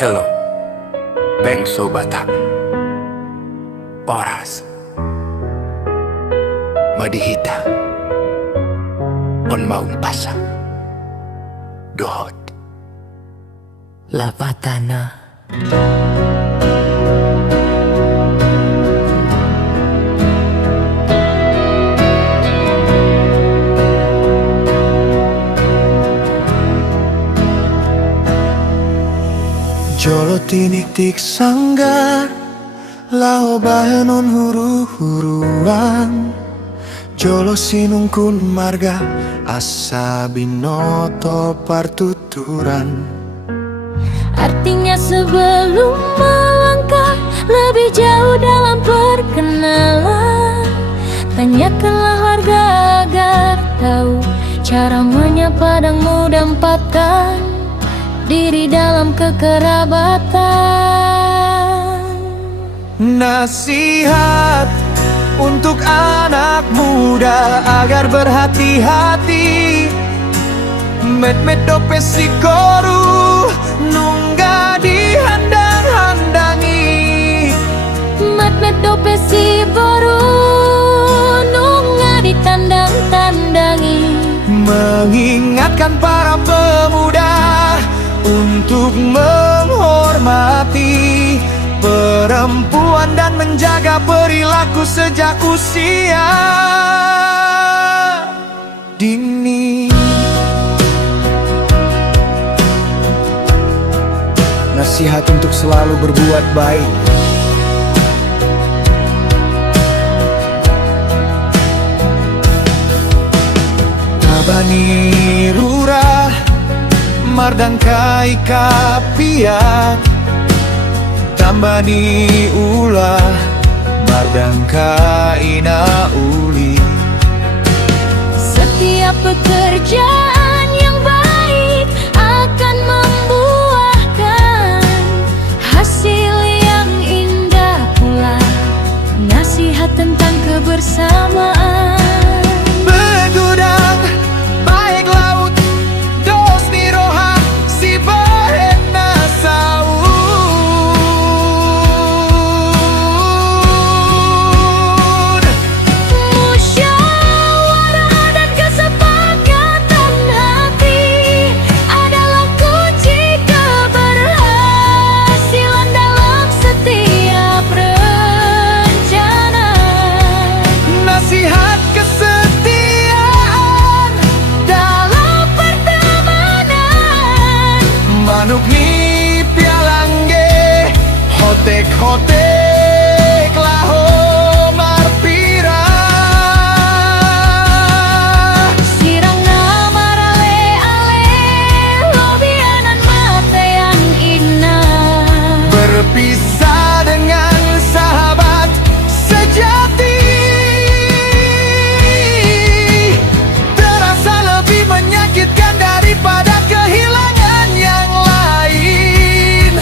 Hello, bengso Batak, Poras, Madihita, on maung pasa, dohot, Lapatana. Jolo tinik-tik sanggar lao bahenon huru-huruan Jolo sinungkun marga asa binoto partuturan. Artinya sebelum melangkah lebih jauh dalam perkenalan, tanyakanlah warga agar tahu cara menyapa dan mendapatkan diri dalam kekerabatan. Nasihat untuk anak muda agar berhati-hati. Met-met dope sikoru nungga dihandang-handangi. Met-met dope si boru nungga ditandang-tandangi. Mengingatkan para pemuda untuk menghormati perempuan dan menjaga perilaku sejak usia dini. Nasihat untuk selalu berbuat baik. Tabani rurah mardangkai kapiat, tambani ulah mardangkai na uli. Setiap pekerjaan yang baik akan membuahkan hasil yang indah pula. Nasihat tentang kebersamaan. Begudang baik laut dos miroha si bahet nasaud. Musyawarah dan kesepakatan hati adalah kunci keberhasilan dalam setiap rencana. Nasihat kesetiaan Dalam pertemanan, manuk ni pialangge hotek-hotek laho marpira. sirang marale-ale lobianan mate yang indah. Berpisah dengan sahabat sejati terasa lebih menyakitkan daripada kehilangan yang lain.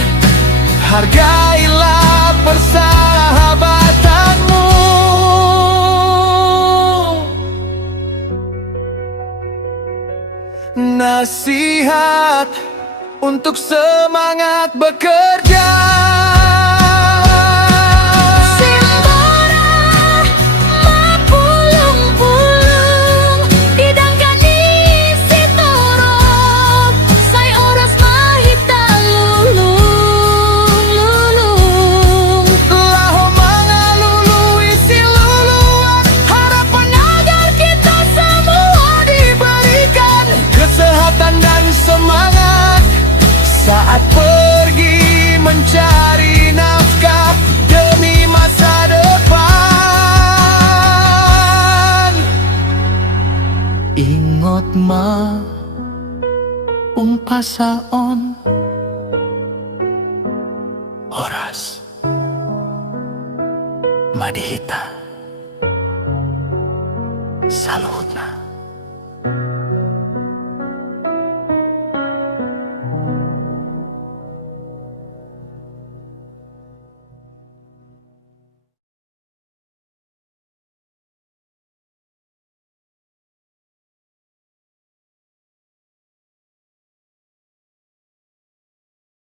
Hargailah persahabatanmu. Nasihat untuk semangat bekerja. Simbora mapulung-pulung didangkan isi torok say oras mahita lulung-lulung. Laho mangalului si luluan, harapan agar kita semua diberikan kesehatan dan semangat saat pergi mencari nafkah demi masa depan. Ingot ma umpasaon oras Madihita saluhutna.